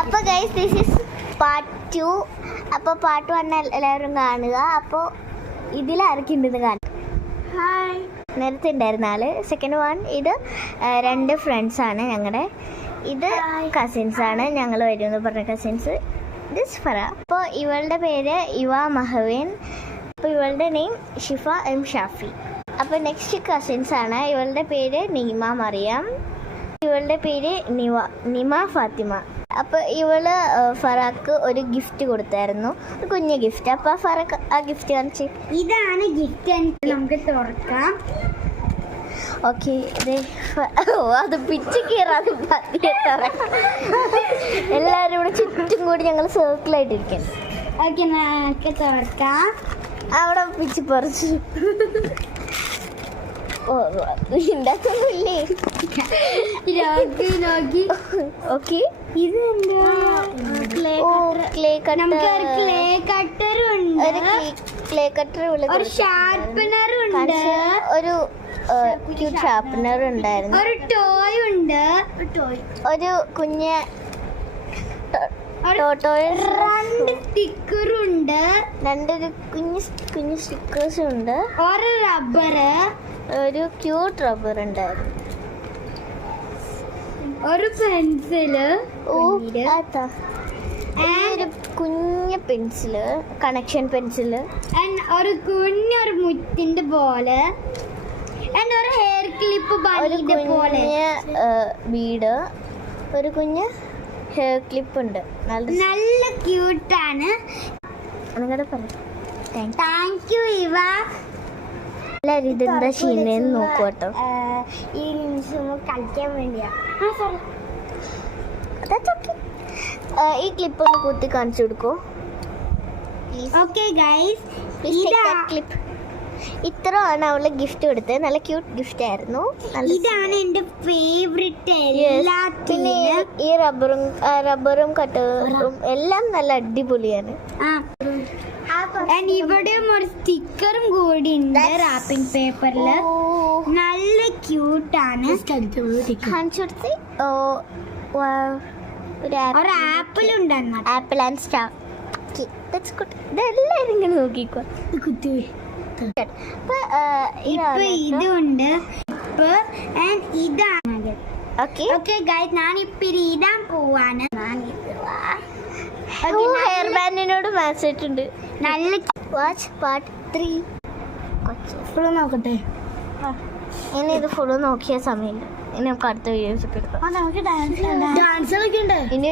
അപ്പോൾ guys this is part 2. അപ്പോൾ part 1 എല്ലാവരും കാണുക. അപ്പോൾ ഇതിലാർക്കുണ്ടെന്ന് കാണുക. ഹായ്. നേരത്തെ ഉണ്ടായിരുന്ന ആള്. സെക്കൻഡ് വൺ ഇത് 2 ഫ്രണ്ട്സാണ് ഞങ്ങളുടെ. ഇത് കസിൻസാണ്, ഞങ്ങൾ വരുമെന്ന് പറഞ്ഞ കസിൻസ്. ദിസ് ഫറ. അപ്പോൾ ഇവളുടെ പേര് ഇവ മഹവിൻ. അപ്പോൾ ഇവളുടെ നെയിം ഷിഫ എം ഷാഫി. അപ്പോൾ നെക്സ്റ്റ് കസിൻസാണ്. ഇവളുടെ പേര് നീമ മറിയം. ഇവളുടെ പേര് നിമ ഫാത്തിമ. അപ്പോൾ ഇവള് ഫറാക്ക് ഒരു ഗിഫ്റ്റ് കൊടുത്തായിരുന്നു, ഒരു കുഞ്ഞു ഗിഫ്റ്റ്. അപ്പോൾ ഫറാക്ക് ആ ഗിഫ്റ്റ് കാണിച്ച്. ഇതാണ് ഗിഫ്റ്റ്. നമുക്ക് തുറക്കാം. ഓക്കെ. അത് പിച്ച് കീറാതെ എല്ലാവരും ഇവിടെ ചുറ്റും കൂടി ഞങ്ങൾ സർക്കിളായിട്ടിരിക്കും. ഓക്കെ, നമുക്ക് തുറക്കാം. അവിടെ പിച്ച് പറിച്ചു. ഉണ്ടാക്കുന്നില്ലേ? ഓക്കെ. ഇത് ക്ലേ കട്ടർ ഉണ്ട്, ക്ലേ കട്ടർ, ഒരു ഷാർപ്പനർ ഉണ്ട്, ഒരു ക്യൂട്ട് ഷാർപ്പനർ ഉണ്ടായിരുന്നു, ഒരു ടോയ് ഉണ്ട്, ഒരു കുഞ്ഞ് 2 സ്റ്റിക്കറുണ്ട്, 2 കുഞ്ഞു സ്റ്റിക്കേഴ്സും ഉണ്ട്, ഒരു റബ്ബർ, ഒരു ക്യൂട്ട് റബ്ബർ ഉണ്ടായിരുന്നു, ഒരു പെൻസില്, ഒരു കുഞ്ഞു പെൻസില്, കണക്ഷൻ പെൻസില്, ഒരു കുഞ്ഞൊരു മുറ്റിന്റെ പോലെ, ഒരു ഹെയർ ക്ലിപ്പ് പോലെ, ബീഡ്, ഒരു കുഞ്ഞ് ഹെയർ ക്ലിപ്പ് ഉണ്ട്. നല്ല ക്യൂട്ടാണ്. നിങ്ങളുടെ പറയാം. താങ്ക് യു ഇവ. എല്ലാവരും ഇതെന്താ ചെയ്യുന്നതെന്ന് നോക്കൂ കേട്ടോ. ഈ നിമിഷം കളിക്കാൻ വേണ്ടിയാ. ഈ ക്ലിപ്പ് ഒന്ന് കുത്തി കാണിച്ചു കൊടുക്കൂ. ഓക്കെ ഗൈസ്, ക്ലിപ്പ് ഇത്ര ആണ് അവള് ഗിഫ്റ്റ് കൊടുത്തത്. നല്ല ക്യൂട്ട് ഗിഫ്റ്റ് ആയിരുന്നു. ഇതാണ് എന്റെ ഫേവറേറ്റ്. പിന്നെ ഈ റബ്ബറും കട്ടറും എല്ലാം നല്ല അടിപൊളിയാണ്. ഇവിടെയും ഒരു സ്റ്റിക്കറും കൂടി ഉണ്ട് റാപ്പിംഗ് പേപ്പറില്. നല്ല ക്യൂട്ടാണ്. ഒരു ആപ്പിൾ ഉണ്ടെന്ന്. Apple and star. ഇതെല്ലാരും ഇങ്ങനെ നോക്കിക്കോ. ഇപ്പൊ ഇതുണ്ട്. ഇതാണ്. ഓക്കെ ഗൈസ്, ഞാനിപ്പോ ഇടാൻ പോവാണ്. ഹെയർ ബാൻഡിനോട് മാച്ചിട്ടുണ്ട്. നല്ല വാച്ച് പാർട്ട് 3 ഫുള്ള് നോക്കട്ടെ. ഇനി ഇത് ഫുള്ള് നോക്കിയ സമയമില്ല. ഇനി നമുക്ക് അടുത്ത വീഡിയോസ് ഒക്കെ എടുക്കാം. ഡാൻസ് കളിക്കണ്ടേ? ഇനി